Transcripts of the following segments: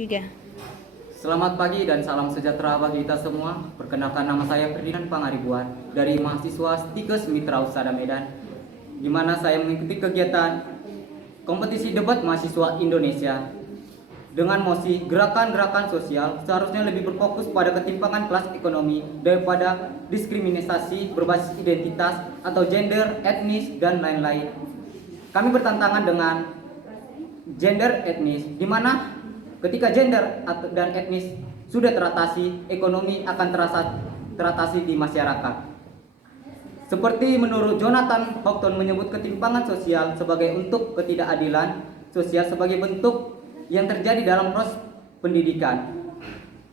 3. Selamat pagi dan salam sejahtera bagi kita semua. Perkenalkan, nama saya Ferdinand Pangaribuan dari mahasiswa Stikes Mitra Husada Medan, di mana saya mengikuti kegiatan kompetisi debat mahasiswa Indonesia dengan mosi gerakan-gerakan sosial seharusnya lebih berfokus pada ketimpangan kelas ekonomi daripada diskriminasi berbasis identitas atau gender, etnis, dan lain-lain. Kami bertentangan dengan gender etnis, di mana ketika gender dan etnis sudah teratasi, ekonomi akan teratasi di masyarakat. Seperti menurut Jonathan Houghton menyebut ketimpangan sosial sebagai untuk ketidakadilan sosial sebagai bentuk yang terjadi dalam proses pendidikan,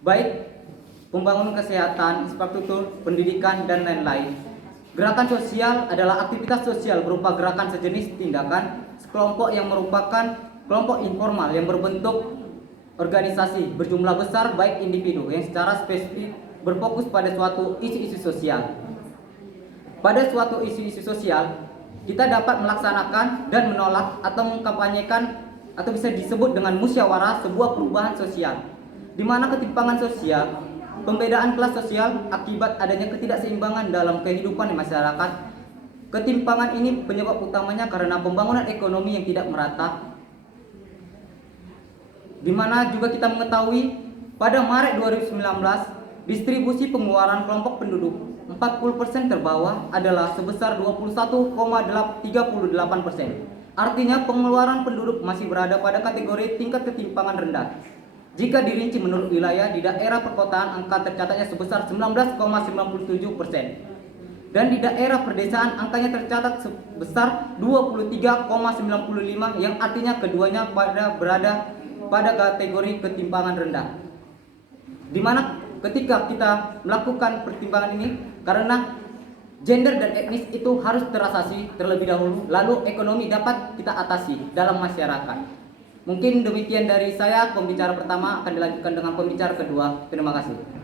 baik pembangunan kesehatan, infrastruktur, pendidikan, dan lain-lain. Gerakan sosial adalah aktivitas sosial berupa gerakan sejenis tindakan sekelompok yang merupakan kelompok informal yang berbentuk organisasi berjumlah besar, baik individu yang secara spesifik berfokus pada suatu isu-isu sosial. Pada suatu isu-isu sosial, kita dapat melaksanakan dan menolak atau mengkampanyekan atau bisa disebut dengan musyawarah sebuah perubahan sosial, di mana ketimpangan sosial, pembedaan kelas sosial akibat adanya ketidakseimbangan dalam kehidupan masyarakat. Ketimpangan ini penyebab utamanya karena pembangunan ekonomi yang tidak merata, di mana juga kita mengetahui pada Maret 2019 distribusi pengeluaran kelompok penduduk 40% terbawah adalah sebesar 21,38%. Artinya pengeluaran penduduk masih berada pada kategori tingkat ketimpangan rendah. Jika dirinci menurut wilayah, di daerah perkotaan angka tercatatnya sebesar 19,97%. Dan di daerah perdesaan angkanya tercatat sebesar 23,95, yang artinya keduanya berada pada kategori ketimpangan rendah. Di mana ketika kita melakukan pertimbangan ini, karena gender dan etnis itu harus terasasi terlebih dahulu, lalu ekonomi dapat kita atasi dalam masyarakat. Mungkin demikian dari saya. Pembicara pertama akan dilanjutkan dengan pembicara kedua. Terima kasih.